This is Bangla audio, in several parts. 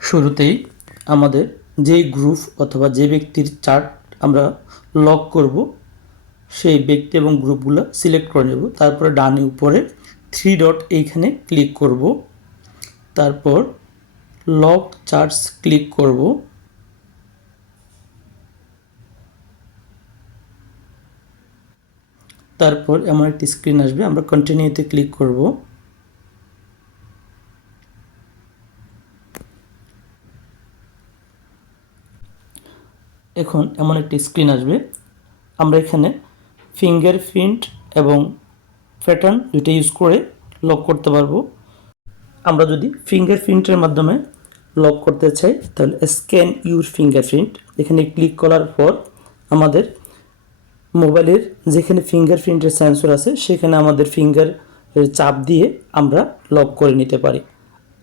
শুরুতেই আমাদের যে গ্রুপ অথবা যে ব্যক্তির চার্ট আমরা লক করব সেই ব্যক্তি এবং গ্রুপগুলো সিলেক্ট করে নেব। তারপরে ডানে উপরে থ্রি ডট এইখানে ক্লিক করব, তারপর লক চার্টস ক্লিক করব। তারপর এমন একটি স্ক্রিন আসবে, আমরা কন্টিনিউতে ক্লিক করব। এখন এমন একটি স্ক্রিন আসবে, আমরা এখানে ফিঙ্গারপ্রিন্ট এবং প্যাটার্ন দুটো ইউজ করে লক করতে পারবো। আমরা যদি ফিঙ্গারপ্রিন্টের মাধ্যমে লক করতে চাই তাহলে স্ক্যান ইউর ফিঙ্গারপ্রিন্ট এখানে ক্লিক করার পর আমাদের মোবাইলের যেখানে ফিঙ্গারপ্রিন্টের সেন্সর আছে সেখানে আমাদের ফিঙ্গার চাপ দিয়ে আমরা লক করে নিতে পারি।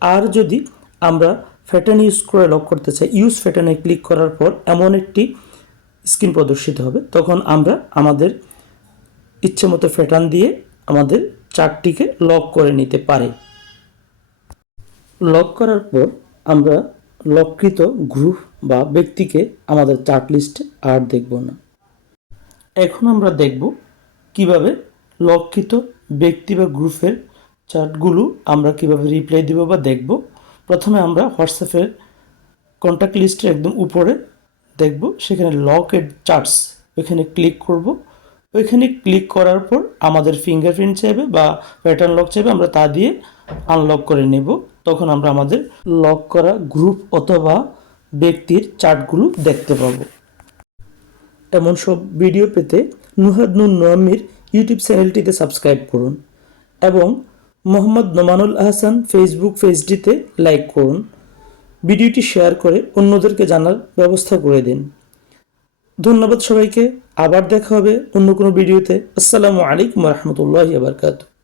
আর যদি আমরা প্যাটার্ন ইউজ করে লক করতে চাই, ইউজ প্যাটার্নে ক্লিক করার পর এমন একটি স্ক্রিন প্রদর্শিত হবে, তখন আমরা আমাদের ইচ্ছে মতো প্যাটার্ন দিয়ে আমাদের চার্টটিকে লক করে নিতে পারি। লক করার পর আমরা লককৃত গ্রুপ বা ব্যক্তিকে আমাদের চার্ট লিস্টে আর দেখব না। এখন আমরা দেখব কিভাবে লককৃত ব্যক্তি বা গ্রুপের চার্টগুলো আমরা কিভাবে রিপ্লাই দেব বা দেখব। প্রথমে আমরা হোয়াটসঅ্যাপের কন্ট্যাক্ট লিস্টের একদম উপরে দেখব, সেখানে লক এড চার্টস ওইখানে ক্লিক করব। ওইখানে ক্লিক করার পর আমাদের ফিঙ্গারপ্রিন্ট চাইবে বা প্যাটার্ন লক চাইবে, আমরা তা দিয়ে আনলক করে নেব। তখন আমরা আমাদের লক করা গ্রুপ অথবা ব্যক্তির চার্টগুলো দেখতে পাবো। এমন সব ভিডিও পেতে নুহাদ নুন নোয়ামির ইউটিউব চ্যানেলটিতে সাবস্ক্রাইব করুন এবং মোহাম্মদ নোমানুল আহসান ফেসবুক পেজটিতে লাইক করুন। ভিডিওটি শেয়ার করে অন্যদেরকে জানার ব্যবস্থা করে দিন। ধন্যবাদ সবাইকে। আবার দেখা হবে অন্য কোনো ভিডিওতে। আসসালামু আলাইকুম ওয়া রাহমাতুল্লাহি ওয়া বারাকাতুহু।